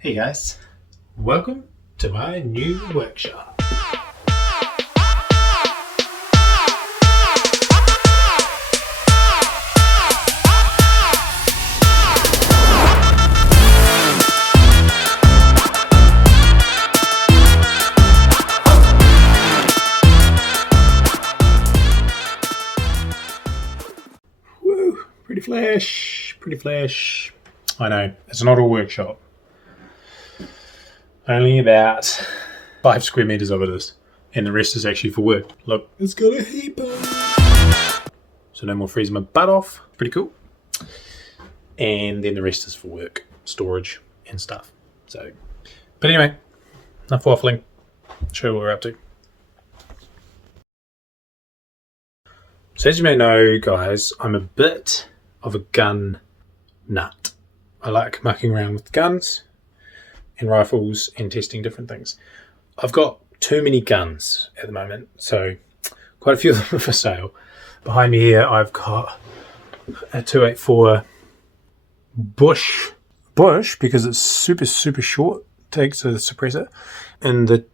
Hey guys, welcome to my new workshop. Woo, pretty flash. I know, it's not a workshop. Only about 5 square meters of it is, and the rest is actually for work. Look, it's got a heater. So no more freezing my butt off. Pretty cool. And then the rest is for work, storage and stuff. So, but anyway, enough waffling. Show you what we're up to. So as you may know, guys, I'm a bit of a gun nut. I like mucking around with guns and rifles and testing different things. I've got too many guns at the moment, so quite a few of them are for sale. Behind me here I've got a 284 Bush because it's super short, takes a suppressor, and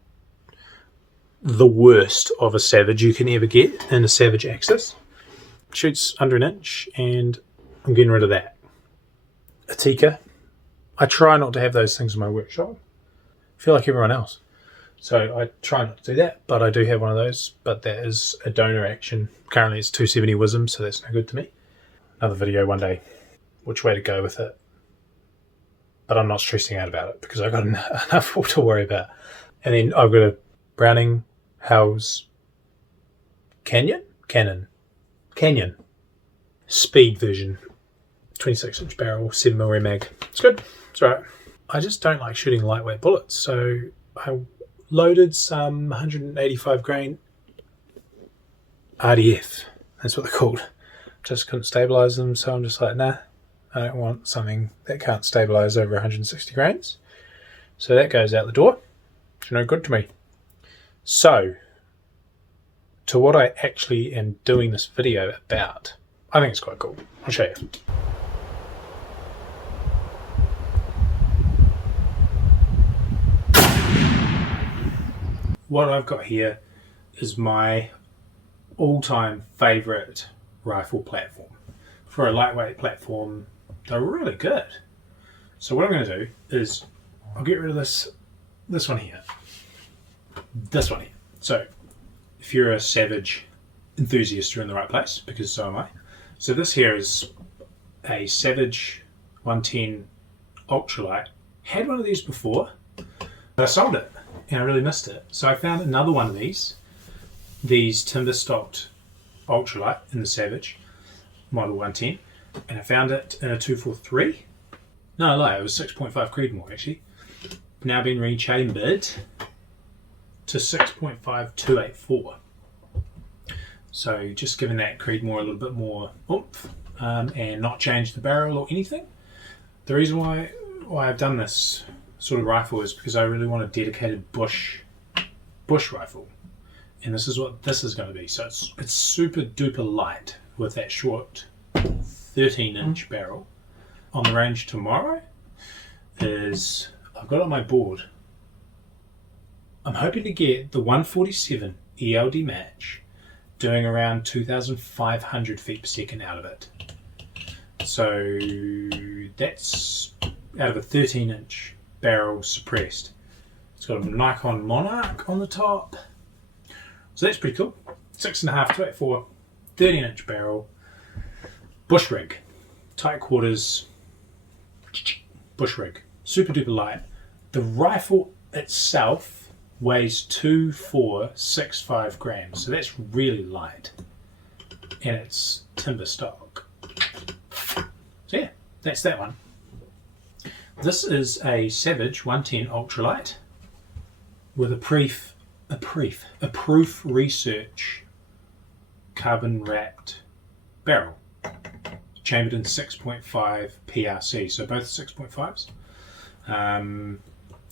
the worst of a Savage you can ever get in a Savage Axis. Shoots under an inch, and I'm getting rid of that. A Tikka. I try not to have those things in my workshop. I feel like everyone else. So I try not to do that, but I do have one of those, but that is a donor action. Currently it's 270 Wisdom, so that's no good to me. Another video one day, which way to go with it. But I'm not stressing out about it because I've got enough to worry about. And then I've got a Browning Howes Canyon speed version. 26-inch barrel, 7mm mag. It's good. It's all right. I just don't like shooting lightweight bullets, so I loaded some 185 grain RDF. That's what they're called. Just couldn't stabilize them, so I'm just like, nah, I don't want something that can't stabilize over 160 grains. So that goes out the door. It's no good to me. So, to what I actually am doing this video about, I think it's quite cool. I'll show you. What I've got here is my all-time favorite rifle platform. For a lightweight platform, they're really good. So what I'm going to do is I'll get rid of this one here. This one here. So if you're a Savage enthusiast, you're in the right place, because so am I. So this here is a Savage 110 Ultralight. Had one of these before, but I sold it and I really missed it. So I found another one of these timber stocked Ultralight in the Savage model 110, and I found it in a 243. No, I lie, it was 6.5 Creedmoor actually. Now been rechambered to 6.5 284. So just giving that Creedmoor a little bit more oomph, and not change the barrel or anything. The reason why I've done this sort of rifle is because I really want a dedicated bush rifle, and this is what this is going to be. So it's super duper light with that short 13-inch barrel. On the range tomorrow is, I've got on my board, I'm hoping to get the 147 ELD-match doing around 2,500 feet per second out of it. So that's out of a 13-inch barrel suppressed. It's got a Nikon Monarch on the top. So that's pretty cool. 6.5 284, 13-inch barrel, bush rig, tight quarters, bush rig, super duper light. The rifle itself weighs 2,465 grams, so that's really light, and it's timber stock. So yeah, that's that one. This is a Savage 110 Ultralight with a proof research carbon wrapped barrel, chambered in 6.5 PRC, so both 6.5s.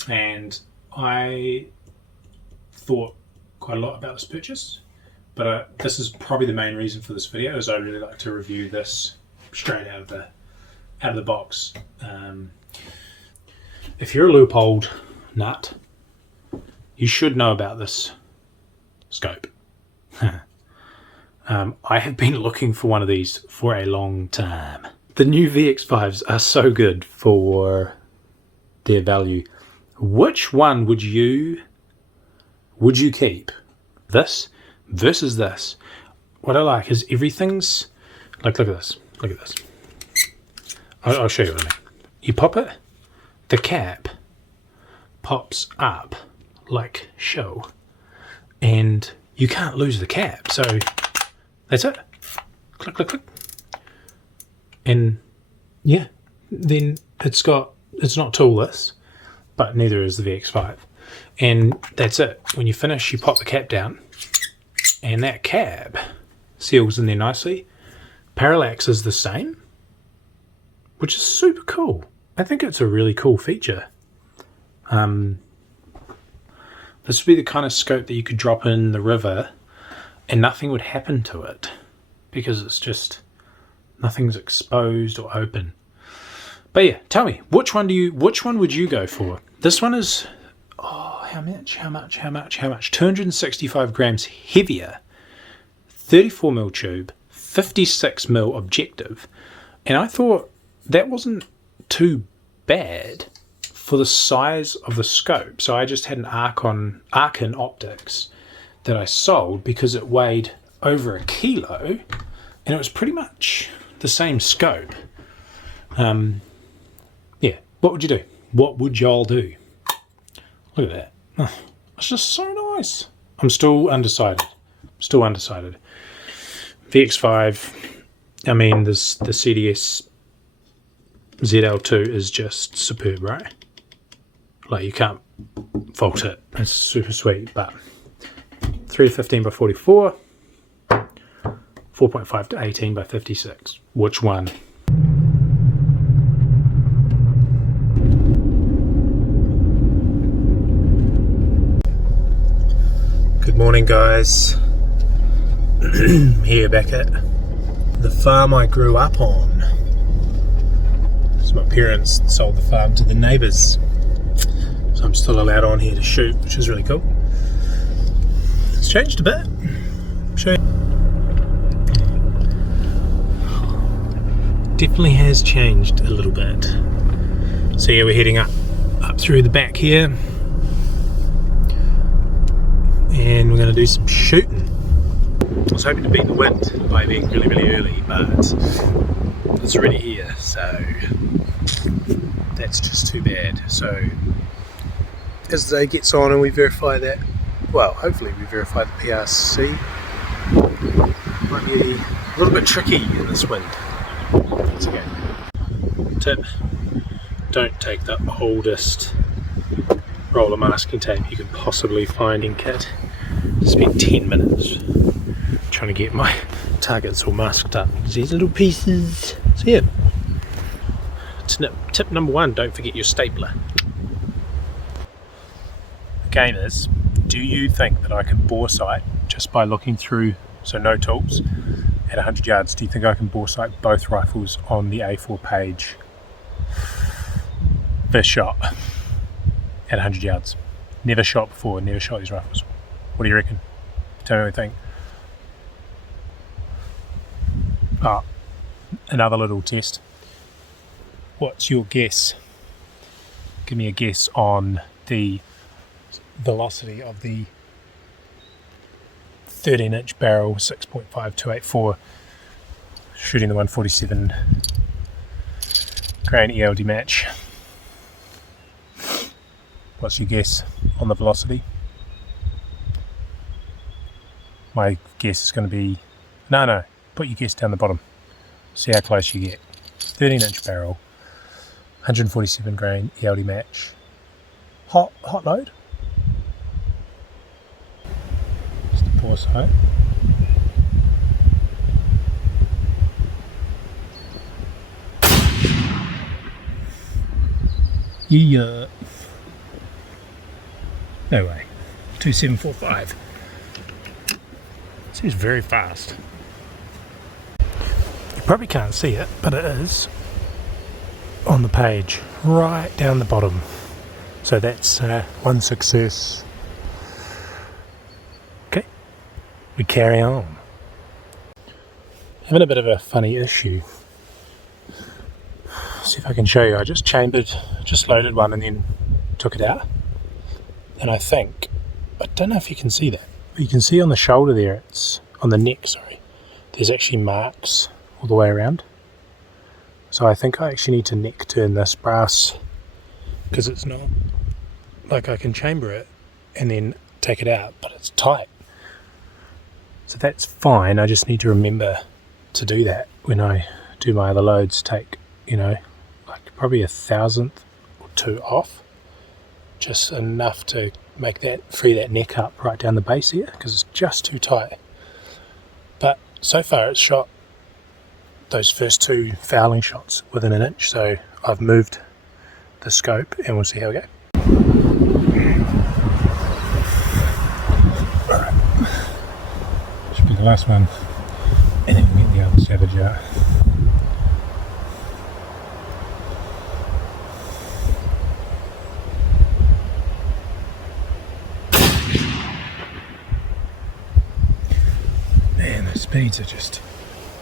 And I thought quite a lot about this purchase, but this is probably the main reason for this video, is I really like to review this straight out of the box. if you're a Leupold nut, you should know about this scope. I have been looking for one of these for a long time. The new VX5s are so good for their value. Which one would you keep? This versus this. What I like is everything's like, look at this. Look at this. I'll show you what I mean. You pop it, the cap pops up like so, and you can't lose the cap. So that's it. Click, click, click. And yeah, then it's not toolless, but neither is the VX5. And that's it. When you finish, you pop the cap down, and that cap seals in there nicely. Parallax is the same, which is super cool. I think it's a really cool feature. This would be the kind of scope that you could drop in the river and nothing would happen to it, because it's just nothing's exposed or open. But yeah, tell me, which one would you go for? This one is, oh, how much? 265 grams heavier, 34mm tube, 56mm objective. And I thought that wasn't too bad for the size of the scope. So I just had an Archon optics that I sold because it weighed over 1 kilo, and it was pretty much the same scope. Yeah, what would you do? What would y'all do? Look at that. Oh, it's just so nice. I'm still undecided. VX5, I mean, the CDS ZL2 is just superb, right? Like, you can't fault it. It's super sweet. But 315 by 44, 4.5 to 18 by 56. Which one? Good morning, guys. Here back at the farm I grew up on. So my parents sold the farm to the neighbours, so I'm still allowed on here to shoot, which is really cool. It's changed a bit. Definitely has changed a little bit. So yeah, we're heading up through the back here, and we're going to do some shooting. I was hoping to beat the wind by being really, really early, but it's already here, so that's just too bad. So as the day gets on and we verify that, well, hopefully we verify the PRC, might be a little bit tricky in this wind. That's okay. Tip: don't take the oldest roller masking tape you can possibly find in kit. Spent 10 minutes trying to get my targets all masked up. These little pieces. So yeah, tip number 1, don't forget your stapler. The game is, do you think that I can bore sight just by looking through, so no tools, at 100 yards? Do you think I can bore sight both rifles on the A4 page first shot at 100 yards? Never shot before, never shot these rifles. What do you reckon? Tell me what you think. Ah, another little test. What's your guess? Give me a guess on the velocity of the 13-inch barrel 6.5 shooting the 147 grain ELD-match. What's your guess on the velocity? My guess is going to be... No, put your guess down the bottom. See how close you get. 13-inch barrel, 147 grain ELD-match. Hot load. Just the bore sight. Yeah. No way. 2745. Seems very fast. You probably can't see it, but it is on the page, right down the bottom. So that's one success. Okay, we carry on. Having a bit of a funny issue. See if I can show you. I just loaded one and then took it out. And I don't know if you can see that, but you can see on the shoulder there, it's on the neck, sorry, there's actually marks all the way around. So I think I actually need to neck turn this brass, because it's not like I can chamber it and then take it out, but it's tight. So that's fine. I just need to remember to do that when I do my other loads. Take, like probably 1/1000 or 2 off, just enough to make that free that neck up right down the base here, because it's just too tight. But so far it's shot those first 2 fouling shots within 1 inch, so I've moved the scope and we'll see how we go. Alright, should be the last one, and then we'll get the other Savage out. Man, those speeds are just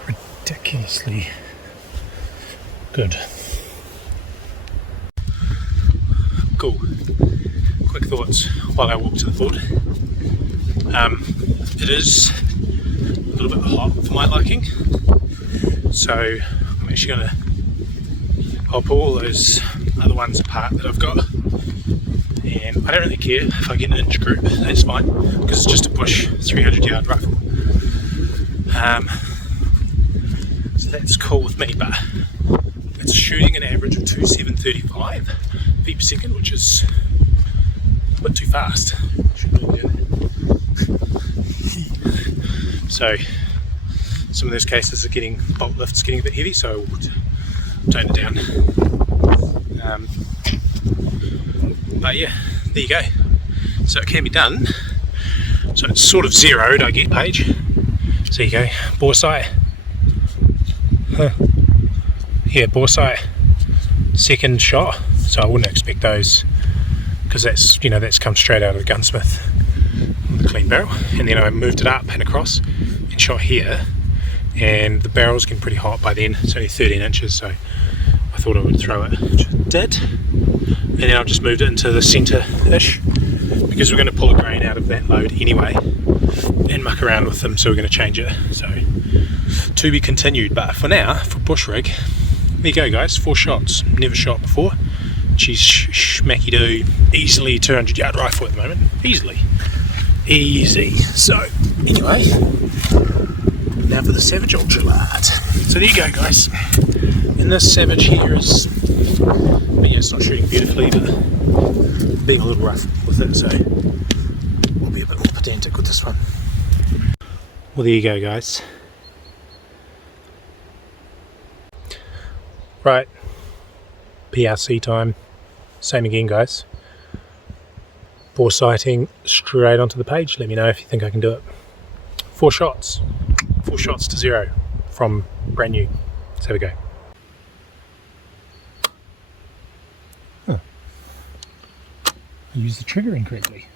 ridiculously good. Cool. Quick thoughts while I walk to the board. It is a little bit hot for my liking, so I'm actually I'll pull all those other ones apart that I've got, and I don't really care if I get an inch group, that's fine, because it's just a bush 300-yard rifle. So that's cool with me, but it's shooting an average of 2735 feet per second, which is a bit too fast. So some of those cases are bolt lifts getting a bit heavy, so we'll tone it down. But yeah, there you go. So it can be done. So it's sort of zeroed, I get page. So you go, bore sight. Yeah, bore sight, second shot. So I wouldn't expect those, because that's come straight out of the gunsmith with a clean barrel. And then I moved it up and across and shot here, and the barrel's getting pretty hot by then. It's only 13 inches, so I thought I would throw it, which I did. And then I just moved it into the centre-ish, because we're going to pull a grain out of that load anyway and muck around with them, so we're going to change it. So to be continued, but for now, for bush rig, there you go guys, 4 shots, never shot before. She's schmacky do, easily 200-yard rifle at the moment, easy. So anyway, now for the Savage Ultralight. So there you go guys, and this Savage here is, it's not shooting beautifully, but being a little rough with it, so we'll be a bit more pedantic with this one. Well, there you go guys. Right, PRC time, same again guys. Bore sighting straight onto the page. Let me know if you think I can do it. 4 shots to 0 from brand new. Let's have a go. Huh. I used the trigger incorrectly.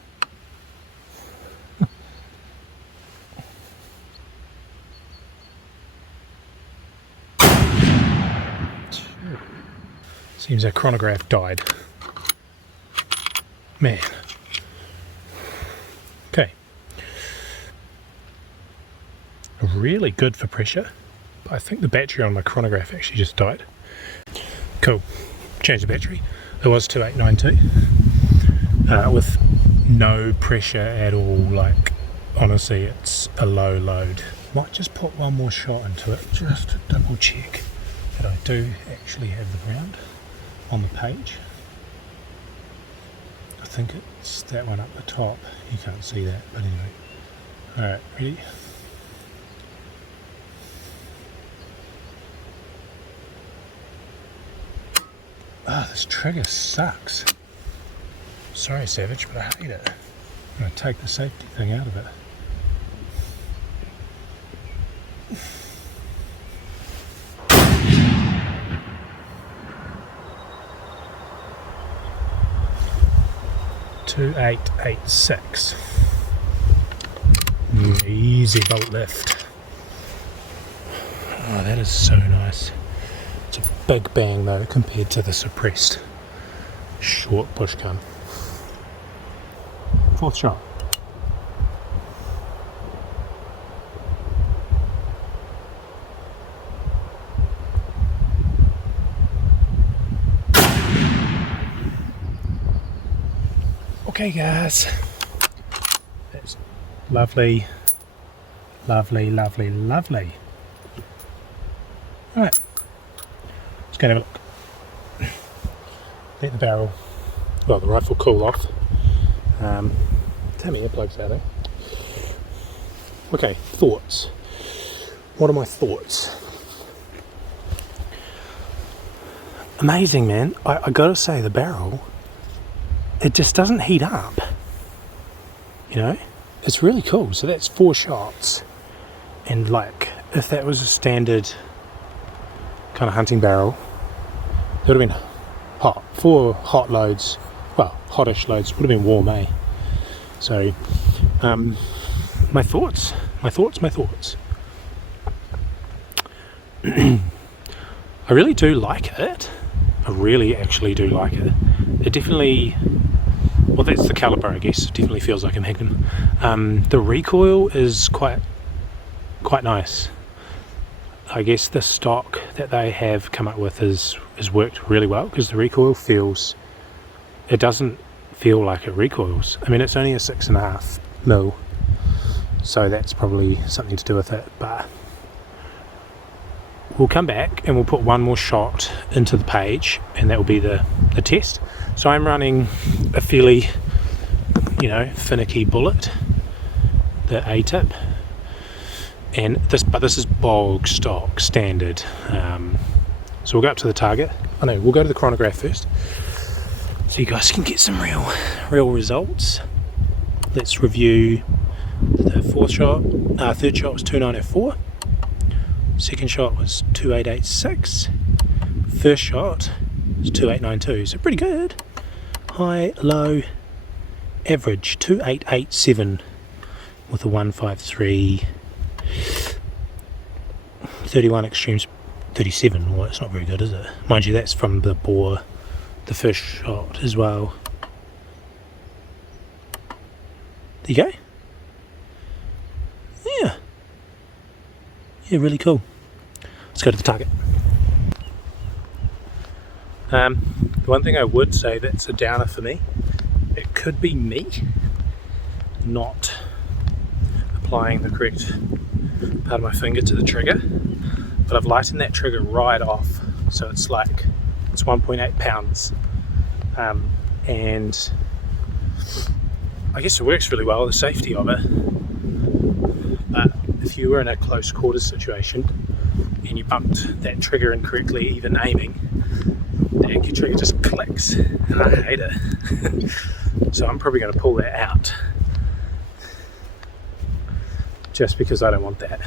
Seems our chronograph died. Man. Okay. Really good for pressure, but I think the battery on my chronograph actually just died. Cool. Change the battery. It was 2892 with no pressure at all. Like, honestly, it's a low load. Might just put one more shot into it just to double check that I do actually have the ground on the page. I think it's that one up the top. You can't see that, but anyway. Alright, ready? Ah, this trigger sucks. Sorry Savage, but I hate it. I'm going to take the safety thing out of it. 2886. Easy bolt lift. Oh, that is so nice. It's a big bang though compared to the suppressed short push gun. Fourth shot. Okay guys, that's lovely, lovely, lovely, lovely. Alright, let's go and have a look. Let the barrel, well, the rifle cool off. Tell me earplugs out there. Okay, thoughts. What are my thoughts? Amazing, man. I gotta say, the barrel, it just doesn't heat up, you know. It's really cool. So that's 4 shots, and like if that was a standard kind of hunting barrel, it would have been hot. 4 hot loads, well, hottish loads, would have been warm, eh? So my thoughts I really do like it. I really actually do like it. It definitely, well, that's the caliber, I guess. It definitely feels like a Magnum. The recoil is quite nice. I guess the stock that they have come up with is worked really well, because the recoil feels, it doesn't feel like it recoils. I mean, it's only a 6.5mm, so that's probably something to do with it, but we'll come back and we'll put one more shot into the page, and that will be the test. So I'm running a fairly, you know, finicky bullet, the A-tip, and this is bog stock standard. So we'll go up to the target. Oh no, we'll go to the chronograph first, so you guys can get some real results. Let's review the third shot was 2904. Second shot was 2886. First shot was 2892. So pretty good. High, low, average 2887 with a 153. 31 extremes 37. Well, it's not very good, is it? Mind you, that's from the bore, the first shot as well. There you go. Yeah, really cool. Let's go to the target. The one thing I would say that's a downer for me, it could be me not applying the correct part of my finger to the trigger, but I've lightened that trigger right off, so it's 1.8 pounds, and I guess it works really well, the safety of it. But if you were in a close quarters situation and you bumped that trigger incorrectly, even aiming, the Accutrigger just clicks, and I hate it. So I'm probably going to pull that out, just because I don't want that.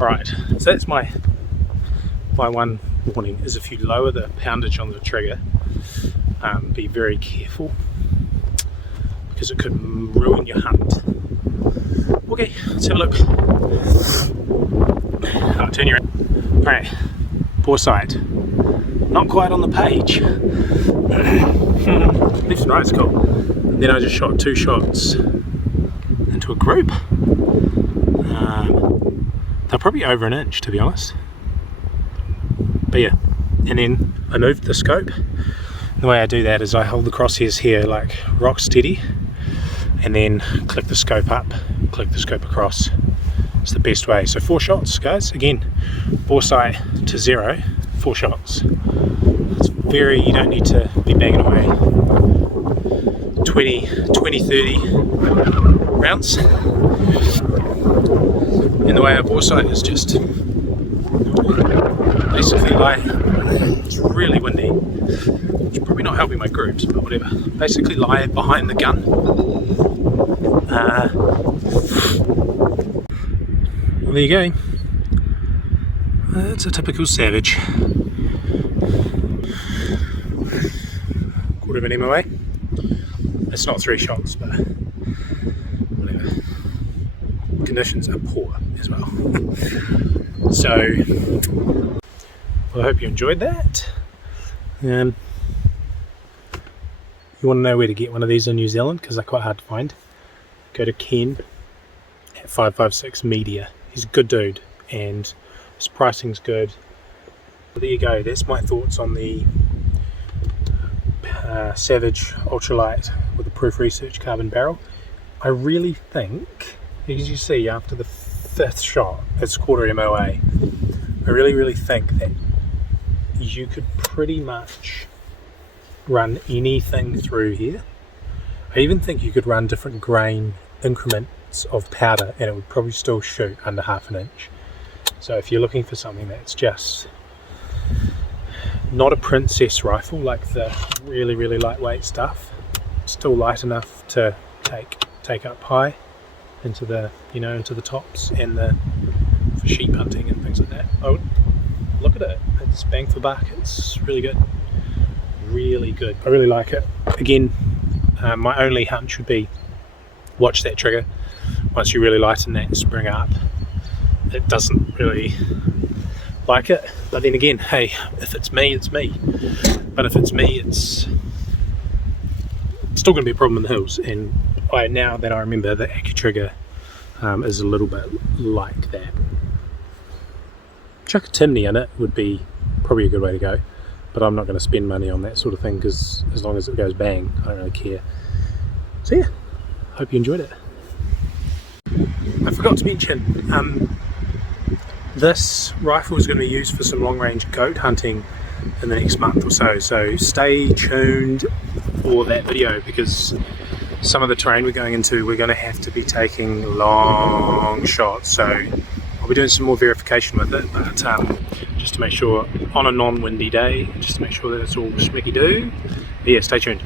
Alright, so that's my one warning, is if you lower the poundage on the trigger, be very careful, because it could ruin your hunt. Okay, let's have a look. I'll turn you around. Alright, bore sight. Not quite on the page. Left and right's cool. And then I just shot 2 shots into a group. They're probably over an inch, to be honest. But yeah, and then I moved the scope. The way I do that is I hold the crosshairs here like rock steady, and then click the scope up, click the scope across. It's the best way. So 4 shots, guys. Again, bore sight to 0, 4 shots. It's you don't need to be banging away 20, 30 rounds. And the way I bore sight is just basically it's really windy. It's probably not helping my groups, but whatever. Basically lie behind the gun. Well, there you go. That's a typical Savage. quarter of an MOA. It's not 3 shots, but whatever. Conditions are poor as well. So, well, I hope you enjoyed that. You want to know where to get one of these in New Zealand, because they're quite hard to find, go to Ken at 556 Media. He's a good dude and his pricing's good. But there you go, that's my thoughts on the Savage Ultralight with the Proof Research carbon barrel. I really think, as you see after the 5th shot, it's quarter MOA, I really think that you could pretty much run anything through here. I even think you could run different grain increments of powder and it would probably still shoot under 1/2 inch. So if you're looking for something that's just not a princess rifle like the really lightweight stuff, still light enough to take up high into the into the tops and for sheep hunting and things like that, I would look at it. It's bang for buck. It's really good. Really good. I really like it. Again, my only hunch would be watch that trigger. Once you really lighten that spring up, it doesn't really like it. But then again, hey, if it's me, it's me. But if it's me, it's still going to be a problem in the hills. And now that I remember, the Accutrigger is a little bit like that. Chuck a Timney in it would be probably a good way to go. But I'm not going to spend money on that sort of thing, because as long as it goes bang, I don't really care. So yeah, hope you enjoyed it. I forgot to mention, this rifle is going to be used for some long range goat hunting in the next month or so, so stay tuned for that video, because some of the terrain we're going into, we're going to have to be taking long shots, so I'll be doing some more verification with it, but just to make sure, on a non-windy day, just to make sure that it's all schmicky-doo. But yeah, stay tuned.